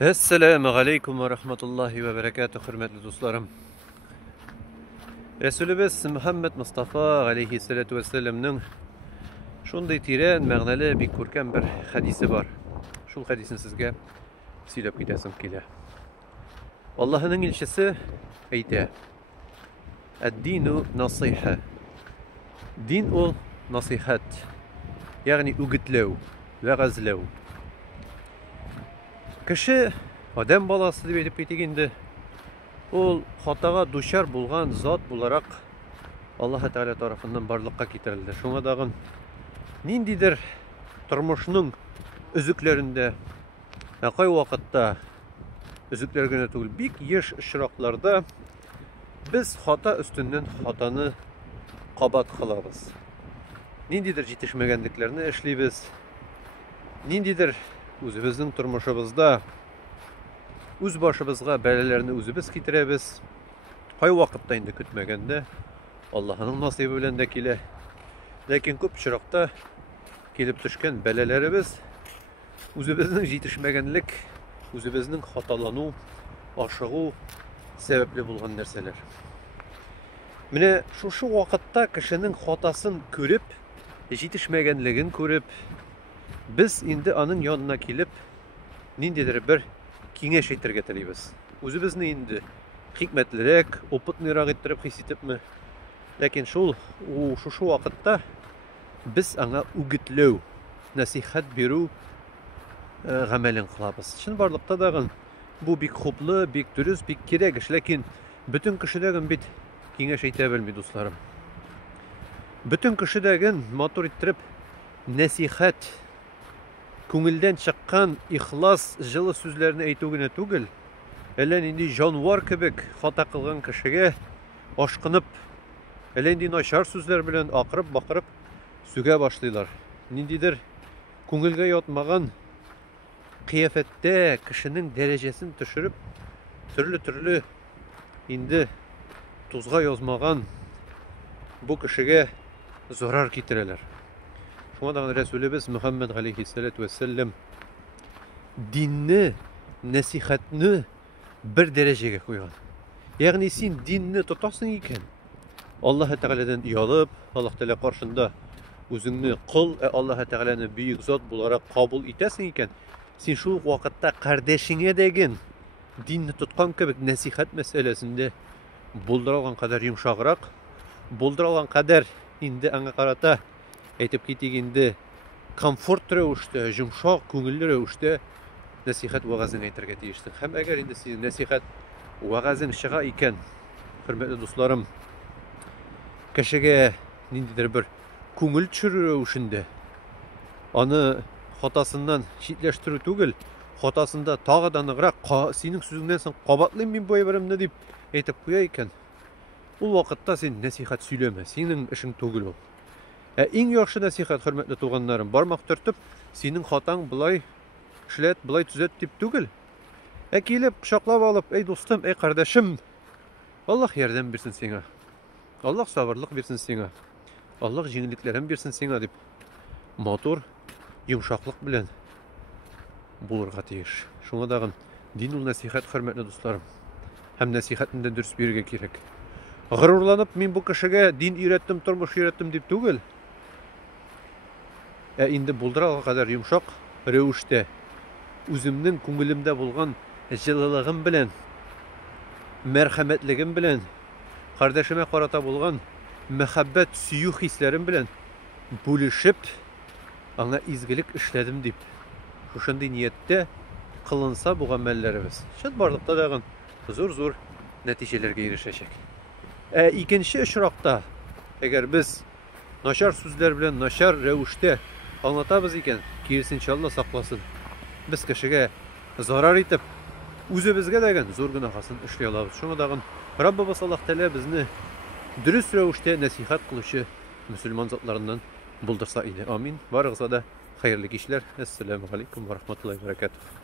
Esselamu Aleyküm ve Rahmetullahi ve Berekatuhu hürmetli dostlarım. Resulübüz Muhammed Mustafa Aleyhisselatu Vesselam'nın şunday tiren, məğnəli, bir körkəm bir hadisi var. Şul hadisin sizge silep gidesim kile. Allah'ın ilçesi eyte. Ad-dinu nasiha. Din ol nasihat. Yani ügütlev ve gazlev. Kişi adam balası deb aytып кеткенде, ol хатага дучар булган зат буларак Аллаһ Тәгалә тарафыннан барлыкка китерилде. Шуңа дагы ниндидер тормышның өзүкләрендә, кай вакытта өзүкләр генә түгел, бик еш очракларда без хата өстеннән хатаны кабат кылабыз. Ниндидер җитешмәгәнлекләрне эшлибез. Ниндидер үзебезнең тормышыбызда үз башыбызга бәлаләрне үзебез китерәбез. Кай вакытта инде көтмәгәндә Аллаһның насыйбы белән дә килә. Ләкин күп очракта килеп төшкән бәлаләребез үзебезнең җитешмәгәнлек, үзебезнең хаталану, ашыгу сәбәпле булган нәрсәләр. Менә шушы вакытта кешенең хатасын күреп, җитешмәгәнлеген күреп, biz indi anın yanına kilip nindidir bir kengеш әйтергә телибез. Үзебезне инде хикмәтлерәк, опытныйрак иттереп хис итепме. Ләкин шушы вакытта без аңа үгетләү, насихат бирү гамәлен кылабыз. Чынбарлыкта дагы бу бик хуплы, бик дөрес, бик кирәк эш, ләкин бөтен кешедәге бит кеңеш әйтә белми дусларым. Бөтен кешедәге матур иттереп насихат, күңелдән чыккан ихлас җылы сүзләрне әйтү генә түгел, әллә нинди җанвар кебек хата кылган кешегә ашкынып, әллә нинди начар сүзләр белән акырып-бакырып сүгә башлыйлар. Ниндидер күңелгә ятмаган кыяфәттә кешенең дәрәҗәсен төшереп, төрле инде тузга язмаган бу кешегә зарар китерәләр. Шуңа да Рәсүлебез Мөхәммәд алейхиссалату вассалам динне, насихатны бер дәрәҗәгә куйган. Ягъни син динне тотасың икән, Аллаһ Тәгаләдән ялып, Аллаһ Тәгалә каршында үзеңне кол, Аллаһ Тәгаләне бөек зат буларак кабул итәсең икән, син шул вакытта кардәшеңә дәген динне тоткан кебек насихат мәсьәләсендә булдырылган кадәр йомшаграк, булдырылган кадәр инде аңа карата әйтеп китегенде комфорт рәвештә, йомшак, күңелле рәвештә насихат вагазын әйтергә тиештең. Һәм әгәр инде син насихат вагазын чыга икән, хөрмәтле дусларым, кешегә ниндидер бер күңел төшерү рәвешендә аны хатасыннан читләштерү түгел, хатасында тагы да ныграк синең сүзеңнән соң кабатлыйм мин бу әйберемне дип әйтеп куя икән, ул вакытта син насихат сөйләмә, синең эшең түгел ул. Иң яхшы насихат, хөрмәтле туганнарым, бармак төртеп, синең хатаң булай эшләт, булай төзәт дип түгел. Килеп, кочаклап алып, эй дустым, эй кардәшем, Аллаһ ярдәм бирсен сиңа. Аллаһ сабырлык бирсен сиңа. Аллаһ җиңеллекләрен бирсен сиңа дип матур, йомшаклык белән булырга тиеш. Шуңа дагы дин ул насихат, хөрмәтле дусларым. Һәм насихатны да дөрес бирергә кирәк. Горурланып, мин бу кешегә дин өйрәттем, тормыш өйрәттем дип түгел. Инде булдыралга кадәр йомшак рәвештә үземнең күңелемдә булган җылылыгым белән, мәрхәмәтлегем белән, кардәшемә карата булган мәхәббәт, сөю хисләрем белән бүлешеп, аңа изгелек эшләдем дип, шушындый нияттә кылынса бу гамәлләребез, чынбарлыкта дагы зур нәтиҗәләргә ирешәчәк. Икенче очракта, әгәр без начар сүзләр белән, начар рәвештә аңлатабыз икән, киресенчә Алла сакласын, без кешегә зарар итеп, үзебезгә дәген зур гөнаһасын эшли алабыз. Шуңа дагы Раббыбыз Аллаһ Тәгалә безне дөрес рәвештә насихат кылучы мөселман затларыннан булдырса иде. Амин. Барыгызга да хәерле кичләр. Ассаламу алейкум ва рахматуллаһи ва баракатуһ.